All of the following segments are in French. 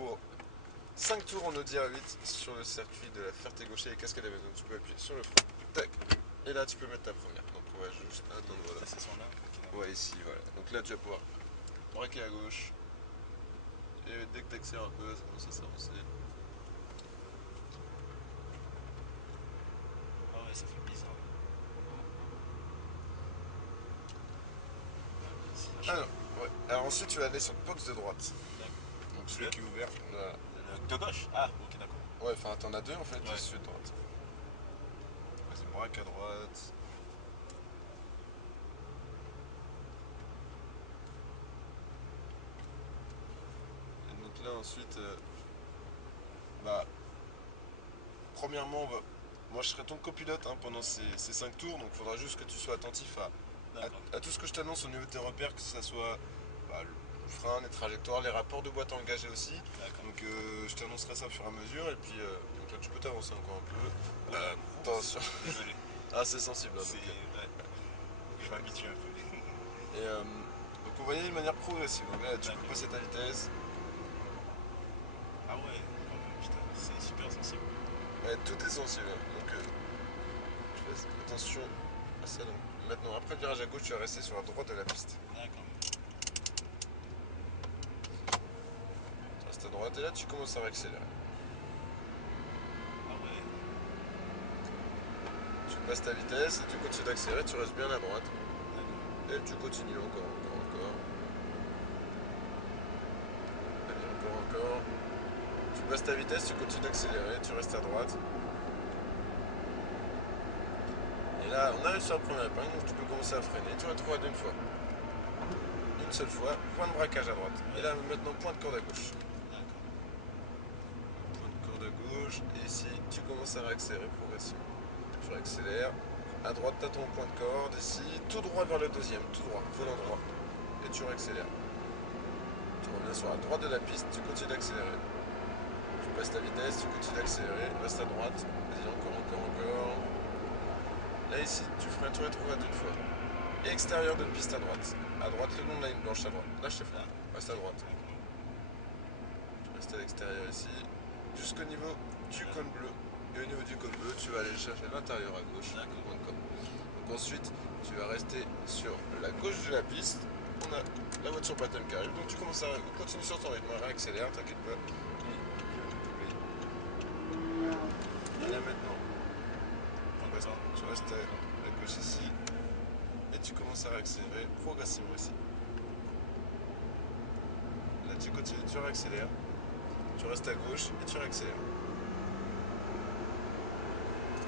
pour 5 tours en Audi A8 sur le circuit de la Ferté-Gaucher et Cascade Maison. Tu peux appuyer sur le frein, tac, et là tu peux mettre ta première. Donc on va juste attendre, voilà. C'est son là. Ouais, ici, voilà. Donc là tu vas pouvoir braquer à gauche. Et dès que tu accélères un peu, ça commence à s'avancer. Ah ouais, ça fait bizarre. Alors ensuite tu vas aller sur le box de droite. Donc celui qui est ouvert. Voilà. De gauche. Ah, ok, d'accord. Ouais, enfin t'en as deux en fait, Ouais. celui de droite. Vas-y, braque à droite. Et donc là ensuite, premièrement, moi je serai ton copilote pendant ces 5 tours, donc il faudra juste que tu sois attentif à tout ce que je t'annonce au niveau de tes repères, que ce soit le frein, les trajectoires, les rapports de boîte engagés aussi. Donc je t'annoncerai ça au fur et à mesure, et puis donc là tu peux t'avancer encore un peu. Attention. Désolé. Ah, c'est sensible. Là, ouais. Je m'habitue un peu. Et donc on va y aller de manière progressive. Donc là tu peux passer ta vitesse. Ah ouais, quand même, putain, c'est super sensible. Ouais, tout est sensible. Donc je fais attention à ça. Donc maintenant, après le virage à gauche, tu vas rester sur la droite de la piste. D'accord. Tu restes à droite et là tu commences à réaccélérer. Ah ouais. Tu passes ta vitesse et tu continues d'accélérer, tu restes bien à droite. Et tu continues encore. Allez, encore. Tu passes ta vitesse, tu continues d'accélérer, tu restes à droite. Et là, on arrive sur la première épingle, donc tu peux commencer à freiner. Tu vas te droite une fois. Une seule fois, point de braquage à droite. Et là, maintenant, point de corde à gauche. Point de corde à gauche, et ici, tu commences à réaccélérer progressivement. Tu réaccélères. À droite, tu as ton point de corde. Ici, tout droit vers le deuxième, tout droit, volant droit. Et tu réaccélères. Tu reviens sur la droite de la piste, tu continues d'accélérer. Tu passes ta vitesse, tu continues d'accélérer, reste à droite. Vas-y, encore. Là, ici, tu freines, tu retrouves une fois. Extérieur de piste à droite. À droite, le long de la ligne blanche à droite. Là, je te freine. Reste à droite. Tu restes à l'extérieur ici. Jusqu'au niveau du cône bleu. Et au niveau du cône bleu, tu vas aller chercher à l'intérieur à gauche. Donc ensuite, tu vas rester sur la gauche de la piste. On a la voiture baptême qui arrive. Donc tu commences à continuer sur ton rythme. Réaccélère, t'inquiète pas. Et là maintenant, tu restes à gauche ici. Et tu commences à réaccélérer progressivement ici. Là tu continues, tu réaccélères. Tu restes à gauche et tu réaccélères.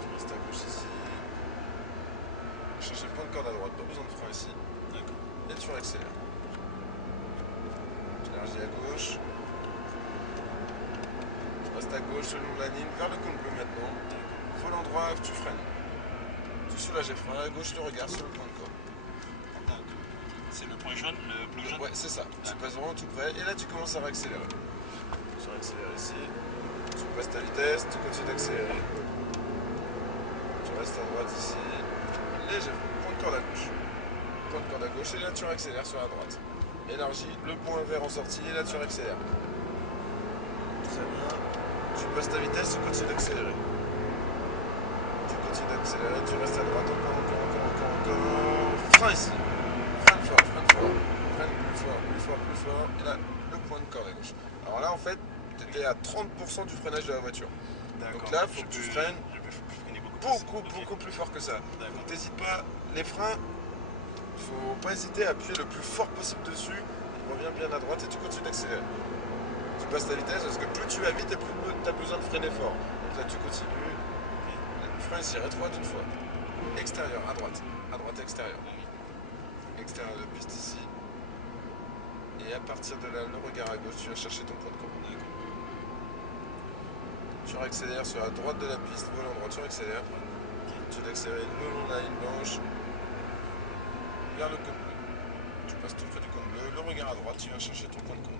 Tu restes à gauche ici. Chercher le point de corde à droite, pas besoin de frein ici. Et tu réaccélères. Tu élargis à gauche. Tu restes à gauche le long de la ligne, vers le cône bleu maintenant. Volant droit, tu freines. Tu soulages les freins à gauche, le regard sur le point de corde. C'est le point jaune, le bleu jaune. Ouais, c'est ça. Tu passes vraiment tout près et là tu commences à réaccélérer. Tu réaccélères ici. Tu passes ta vitesse, tu continues d'accélérer. Tu restes à droite ici. Léger. Point de corde à gauche. Point de corde à gauche et là tu réaccélères sur la droite. Élargis le point vert en sortie et là tu réaccélères. Très bien. Tu passes ta vitesse, tu continues d'accélérer. Tu continues d'accélérer, tu restes à droite encore. Frein ici. Freine fort. Freine plus fort. Et là, le point de corde à gauche. Alors là, en fait, tu étais à 30% du freinage de la voiture. Donc là, il faut que tu freines beaucoup plus fort que ça. Donc t'hésites pas. Les freins, faut pas hésiter à appuyer le plus fort possible dessus. Reviens bien à droite et tu continues d'accélérer. Tu passes ta vitesse parce que plus tu vas vite et plus tu as besoin de freiner fort. Donc là, tu continues. Le frein ici, rétro d'une fois. Extérieur, à droite, extérieur. Extérieur de piste ici. Et à partir de là, le regard à gauche, tu vas chercher ton point de corde. Tu réaccélères sur la droite de la piste, volant droit, tu réaccélères. Tu vas accélérer le long de la ligne blanche vers le cône bleu. Tu passes tout près du cône bleu, le regard à droite, tu vas chercher ton point de corde.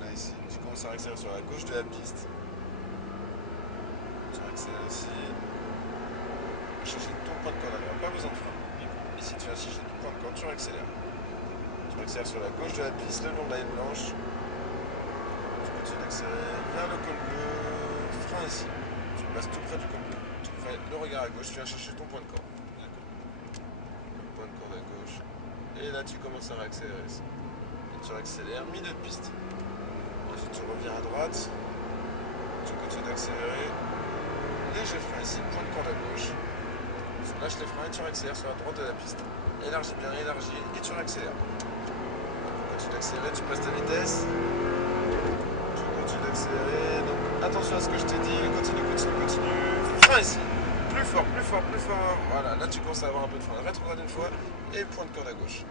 Là ici, tu commences à réaccélérer sur la gauche de la piste. Tu réaccélères ici. Tu vas chercher ton point de corde à droite, pas besoin de frein. Ici tu vas chercher ton point de corde, tu réaccélères. Tu accélères sur la gauche de la piste, le long de la ligne blanche. Tu continues d'accélérer vers le col bleu. Frein ici. Tu passes tout près du col bleu. Tout près, le regard à gauche, tu vas chercher ton point de corde. Le point de corde à gauche. Et là, tu commences à réaccélérer ici. Et tu réaccélères, milieu de piste. Ensuite, tu reviens à droite. Tu continues d'accélérer. Léger frein ici, point de corde à gauche. Tu lâches les freins et tu réaccélères sur la droite de la piste. Élargis bien, élargis et tu réaccélères. Tu continues d'accélérer, tu passes ta vitesse. Tu continues d'accélérer. Donc attention à ce que je t'ai dit. Continue, continue, continue. Frein ici. Plus fort, plus fort, plus fort. Voilà, là tu commences à avoir un peu de frein. Rétrograde une fois et point de corde à gauche.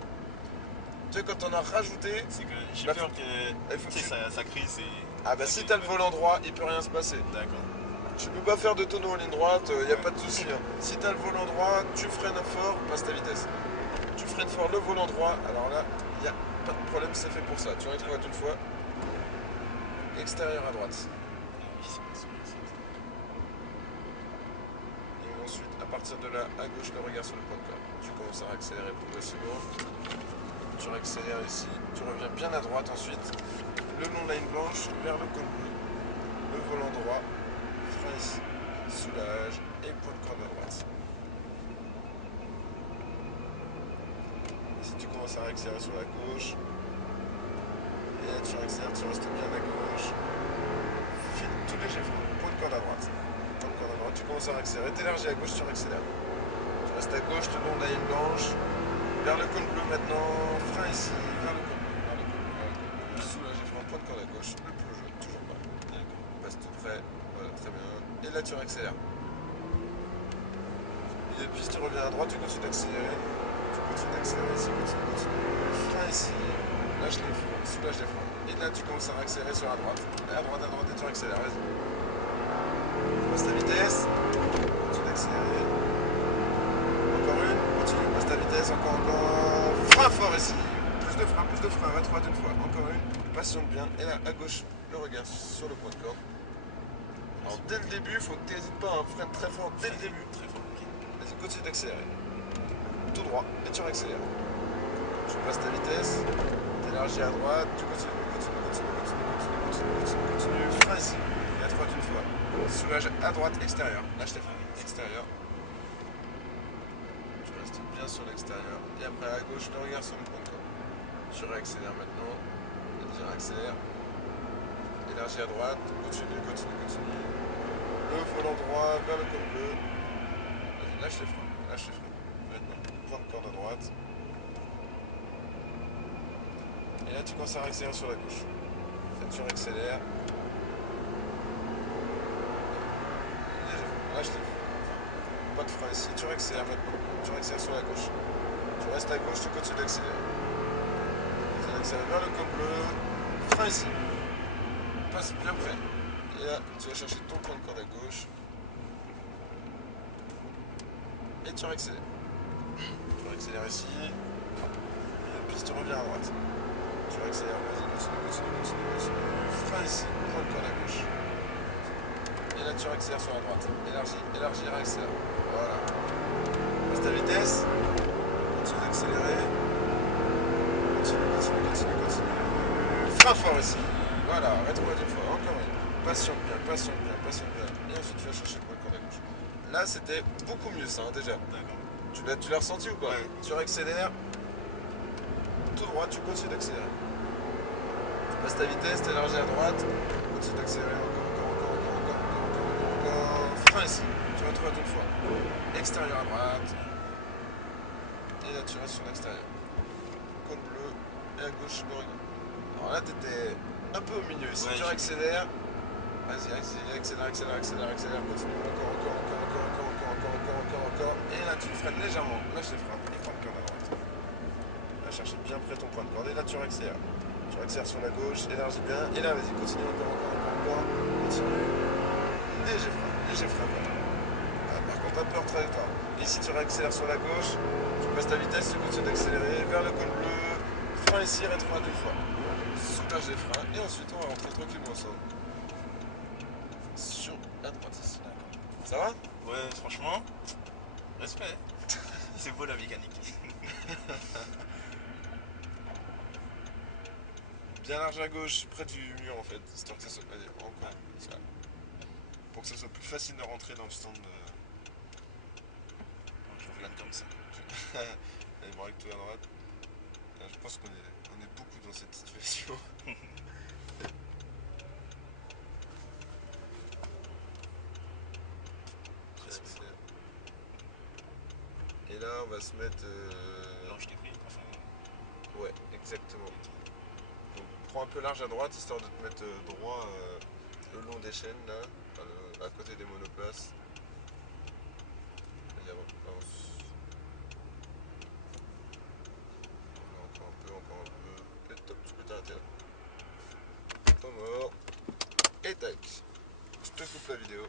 Tu sais, quand on a rajouté. C'est que j'ai peur que tu sais, ça crisse et. Ah bah si t'as le volant droit, il peut rien se passer. D'accord. Tu peux pas faire de tonneau en ligne droite, y a pas de souci. Hein. Si t'as le volant droit, tu freines fort, passe ta vitesse. Tu freines fort le volant droit, alors là, y a pas de problème, c'est fait pour ça. Tu rétrogrades une fois. Extérieur à droite. Et ensuite, à partir de là, à gauche, le regard sur le point de corde. Tu commences à réaccélérer progressivement. Tu réaccélères ici. Tu reviens bien à droite ensuite. Le long de la ligne blanche, vers le col bleu. Le volant droit. Frein ici. Soulage. Et point de corde à droite. Ici, tu commences à réaccélérer sur la gauche. Et là, tu réaccélères, tu restes bien à gauche. File tout léger frein. Point de corde à droite. Point de corde à droite. Tu commences à réaccélérer. T'élargis à gauche, tu réaccélères. Tu restes à gauche, le long de la ligne blanche. Vers le col bleu maintenant. Frein ici. Vers le col bleu. Vers le col bleu. Vers le col bleu. Soulage et frein. Point de corde à gauche. Le bleu jaune. Toujours pas. D'accord. Passe tout près. Voilà, très bien. Et là, tu réaccélères. Et puis, si tu reviens à droite, tu continues d'accélérer. Tu continues d'accélérer ici. Continue, continue. Frein ici. Lâche les freins. Soulage les freins. Et là, tu commences à réaccélérer sur la droite. Et à droite, et tu réaccélères. Vas-y. Passe ta vitesse. Continue d'accélérer. Encore une. Continue. Passe ta vitesse. Encore. Frein fort ici. Plus de frein. Rétrograde une fois. Encore une. Patiente bien. Et là, à gauche, le regard sur le point de corde. Alors, dès le début, il faut que tu n'hésites pas à freiner très fort. Dès le début. Très fort. Okay. Vas-y, continue d'accélérer. Tout droit. Et tu réaccélères. Tu passes ta vitesse. T'élargis à droite. Tu continues. Frein ici. Rétrograde une fois. Soulage à droite. Extérieur. Lâche tes freins. Extérieur. Tu restes bien sur l'extérieur. Et après à gauche, le regard sur le point de corde. Tu réaccélères maintenant. Vas-y, réaccélère. Élargis à droite. Continue. Le volant droit vers le col bleu. Vas-y, lâche les freins. Maintenant, point de corde à droite. Et là, tu commences à réaccélérer sur la gauche. Tu réaccélères. Lâche les freins. Pas de frein ici. Tu réaccélères maintenant. Tu réaccélères sur la gauche. Tu restes à gauche, tu continues d'accélérer. Tu accélères vers le col bleu. Frein ici. Passe bien près. Et là, tu vas chercher ton point de corde à gauche. Et tu réaccélères. Tu réaccélères ici. Et puis tu reviens à droite. Tu réaccélères. Vas-y, continue. Frein ici. Point de corde à gauche. Et là, tu réaccélères sur la droite. Élargis, réaccélère. Voilà. Passe ta vitesse. Continue d'accélérer. Continue. Frein fort ici. Voilà, rétrograde une fois. Encore une. Patiente bien. Et ensuite, tu vas chercher le point de corde à gauche. Là, c'était beaucoup mieux ça, hein, déjà. D'accord. Tu l'as ressenti ou pas? Ouais. Tu réaccélères. Tout droit, tu continues d'accélérer. Tu passes ta vitesse, t'élargis à droite. Continue d'accélérer encore. Frein ici. Tu rétrogrades une fois. Extérieur à droite. Et là, tu restes sur l'extérieur. Col bleu. Et à gauche, le regard. Alors là, t'étais un peu au milieu. Si tu réaccélères, vas-y, accélère. Continue. Encore. Et là, tu freines légèrement. Lâche les freins. Et point de corde à droite. Là, chercher bien près ton point de corde. Et là, tu réaccélères. Tu réaccélères sur la gauche. Élargis bien. Et là, vas-y, continue encore. Continue. Léger frein. Ah, par contre, un peu hors trajectoire. Et si tu réaccélères sur la gauche, tu passes ta vitesse, tu continues d'accélérer vers le col bleu. Frein ici, rétrograde une fois. Soulage les freins. Et ensuite, on va rentrer tranquillement ensemble. Sur la droite ici. Ça va? Ouais, franchement, respect. C'est beau la mécanique. bien large à gauche, près du mur en fait, histoire que ça soit. Allez, encore. Ça. Pour que ça soit plus facile de rentrer dans le stand. Je fais comme ça. Allez, braque tout à droite. Je pense qu'on est beaucoup dans cette situation. J'accélère. Et là, on va se mettre. Alors je t'ai pris, enfin. Ouais, exactement. Donc, prends un peu large à droite, histoire de te mettre droit le long des chaînes, là, à côté des monoplaces. Et avance. Encore un peu, encore un peu. Et top, tu peux t'arrêter là. Pas mort. Et tac. Je te coupe la vidéo.